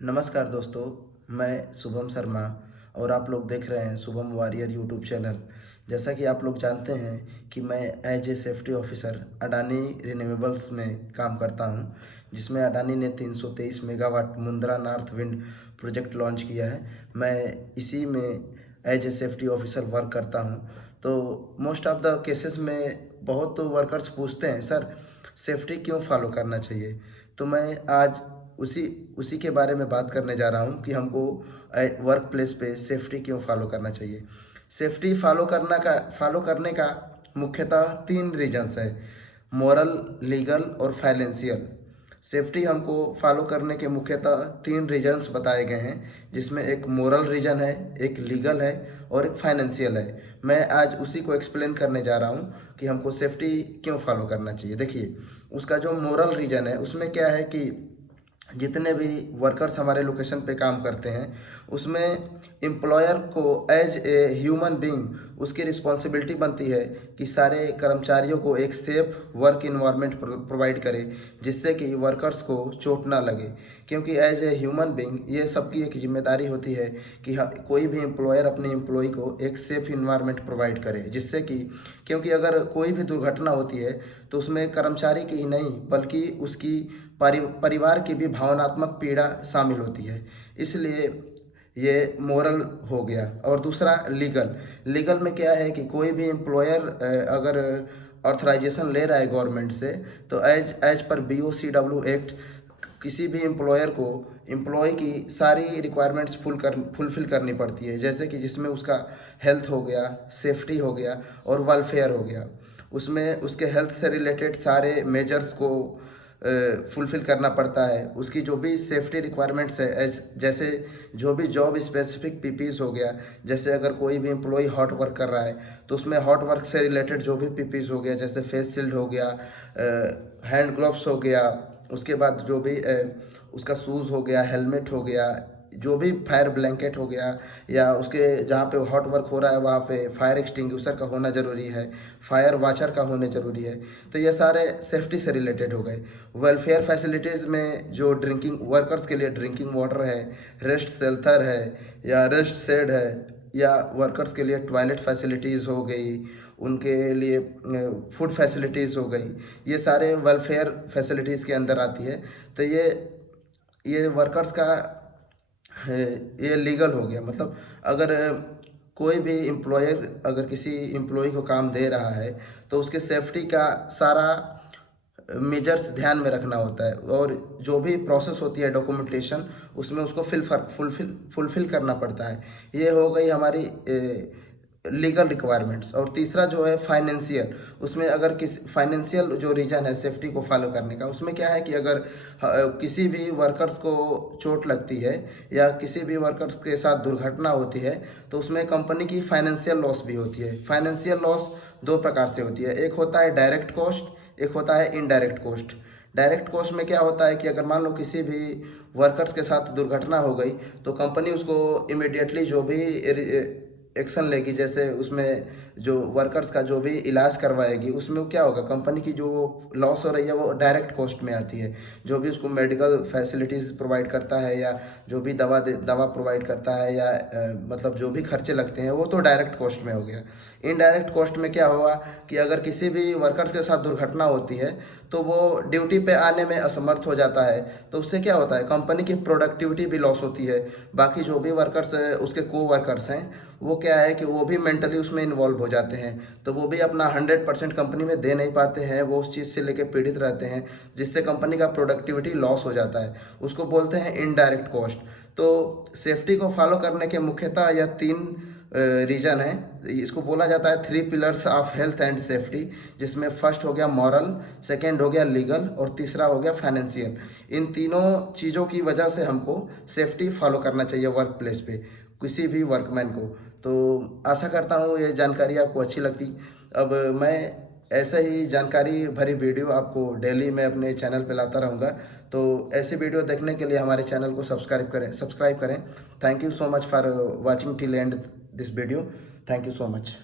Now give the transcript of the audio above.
नमस्कार दोस्तों, मैं शुभम शर्मा और आप लोग देख रहे हैं शुभम वॉरियर यूट्यूब चैनल। जैसा कि आप लोग जानते हैं कि मैं as a safety officer Adani renewables में काम करता हूं, जिसमें अडानी ने 323 megawatt Mundra north wind project launch किया है। मैं इसी में as a safety officer work करता हूं। तो मोस्ट ऑफ द केसेस में बहुत वर्कर्स पूछते हैं, सर सेफ्टी क्यों फॉलो करना चाहिए। तो मैं आज उसी उसी के बारे में बात करने जा रहा हूँ कि हमको वर्क प्लेस पे सेफ्टी क्यों फॉलो करना चाहिए। सेफ्टी फॉलो करने का मुख्यतः 3 रीजंस है: मोरल, लीगल और फाइनेंशियल। सेफ्टी हमको फॉलो करने के मुख्यतः 3 रीजंस बताए गए हैं, जिसमें एक मोरल रीजन है, एक लीगल है और एक फाइनेंशियल है। मैं आज उसी को एक्सप्लेन करने जा रहा हूँ कि हमको सेफ्टी क्यों फॉलो करना चाहिए। देखिए, उसका जो मोरल रीजन है उसमें क्या है कि जितने भी वर्कर्स हमारे लोकेशन पे काम करते हैं, उसमें एम्प्लॉयर को एज ए ह्यूमन बीइंग उसकी रिस्पॉन्सिबिलिटी बनती है कि सारे कर्मचारियों को एक सेफ वर्क इन्वायरमेंट प्रोवाइड करे, जिससे कि वर्कर्स को चोट ना लगे। क्योंकि एज ए ह्यूमन बीइंग ये सबकी एक जिम्मेदारी होती है कि कोई भी एम्प्लॉयर अपने एम्प्लॉय को एक सेफ इन्वायरमेंट प्रोवाइड करे, जिससे कि क्योंकि अगर कोई भी दुर्घटना होती है तो उसमें कर्मचारी की ही नहीं बल्कि उसकी परिवार की भी भावनात्मक पीड़ा शामिल होती है। इसलिए ये मोरल हो गया। और दूसरा लीगल। लीगल में क्या है कि कोई भी एम्प्लॉयर अगर ऑथराइजेशन ले रहा है गवर्नमेंट से, तो as as per BOCW act किसी भी एम्प्लॉयर को एम्प्लॉय की सारी रिक्वायरमेंट्स फुलफिल करनी पड़ती है, जैसे कि जिसमें उसका हेल्थ हो गया, सेफ्टी हो गया और वेलफेयर हो गया। उसमें उसके हेल्थ से रिलेटेड सारे मेजर्स को फुलफिल करना पड़ता है। उसकी जो भी सेफ्टी रिक्वायरमेंट्स है, जैसे जो भी जॉब स्पेसिफिक PPEs हो गया, जैसे अगर कोई भी एम्प्लॉय हॉट वर्क कर रहा है तो उसमें हॉट वर्क से रिलेटेड जो भी PPEs हो गया, जैसे फेस शील्ड हो गया, हैंड ग्लव्स हो गया, उसके बाद जो भी उसका शूज़ हो गया, हेलमेट हो गया, जो भी फायर ब्लैंकेट हो गया, या उसके जहाँ पे हॉट वर्क हो रहा है वहाँ पे फायर एक्सटिंग्विशर का होना ज़रूरी है, फायर वाचर का होने ज़रूरी है। तो ये सारे सेफ्टी से रिलेटेड हो गए। वेलफेयर फैसिलिटीज़ में जो ड्रिंकिंग वर्कर्स के लिए ड्रिंकिंग वाटर है, रेस्ट शेल्टर है या रेस्ट शेड है, या वर्कर्स के लिए टॉयलेट फैसिलिटीज़ हो गई, उनके लिए फूड फैसिलिटीज़ हो गई, ये सारे वेलफेयर फैसिलिटीज़ के अंदर आती है। तो ये वर्कर्स का है, ये लीगल हो गया। मतलब अगर कोई भी एम्प्लॉयर अगर किसी एम्प्लॉय को काम दे रहा है तो उसके सेफ्टी का सारा मेजर्स ध्यान में रखना होता है, और जो भी प्रोसेस होती है डॉक्यूमेंटेशन, उसमें उसको फुलफिल करना पड़ता है। ये हो गई हमारी लीगल रिक्वायरमेंट्स। और तीसरा जो है फाइनेंशियल। उसमें अगर फाइनेंशियल जो रीजन है सेफ्टी को फॉलो करने का, उसमें क्या है कि अगर किसी भी वर्कर्स को चोट लगती है या किसी भी वर्कर्स के साथ दुर्घटना होती है, तो उसमें कंपनी की फाइनेंशियल लॉस भी होती है। फाइनेंशियल लॉस 2 प्रकार से होती है, एक होता है डायरेक्ट कॉस्ट, एक होता है इनडायरेक्ट कॉस्ट। डायरेक्ट कॉस्ट में क्या होता है कि अगर मान लो किसी भी वर्कर्स के साथ दुर्घटना हो गई, तो कंपनी उसको इमिडिएटली जो भी एक्शन लेगी, जैसे उसमें जो वर्कर्स का जो भी इलाज करवाएगी, उसमें क्या होगा, कंपनी की जो लॉस हो रही है वो डायरेक्ट कॉस्ट में आती है। जो भी उसको मेडिकल फैसिलिटीज़ प्रोवाइड करता है, या जो भी दवा प्रोवाइड करता है, या मतलब जो भी खर्चे लगते हैं, वो तो डायरेक्ट कॉस्ट में हो गया। इनडायरेक्ट कॉस्ट में क्या होगा कि अगर किसी भी वर्कर्स के साथ दुर्घटना होती है तो वो ड्यूटी पे आने में असमर्थ हो जाता है, तो उससे क्या होता है, कंपनी की प्रोडक्टिविटी भी लॉस होती है। बाकी जो भी वर्कर्स उसके को वर्कर्स हैं, वो क्या है कि वो भी मेंटली उसमें इन्वॉल्व हो जाते हैं, तो वो भी अपना 100% कंपनी में दे नहीं पाते हैं, वो उस चीज़ से लेके पीड़ित रहते हैं, जिससे कंपनी का प्रोडक्टिविटी लॉस हो जाता है। उसको बोलते हैं इनडायरेक्ट कॉस्ट। तो सेफ्टी को फॉलो करने के मुख्यतः यह 3 रीजन है। इसको बोला जाता है 3 pillars of health and safety, जिसमें फर्स्ट हो गया मॉरल, सेकेंड हो गया लीगल और तीसरा हो गया फाइनेंशियल। इन तीनों चीज़ों की वजह से हमको सेफ्टी फॉलो करना चाहिए वर्क प्लेस पे, किसी भी वर्कमैन को। तो आशा करता हूँ ये जानकारी आपको अच्छी लगती। अब मैं ऐसे ही जानकारी भरी वीडियो आपको डेली मैं अपने चैनल पे लाता रहूँगा। तो ऐसी वीडियो देखने के लिए हमारे चैनल को सब्सक्राइब करें। Thank you so much for watching till and this video. Thank you so much.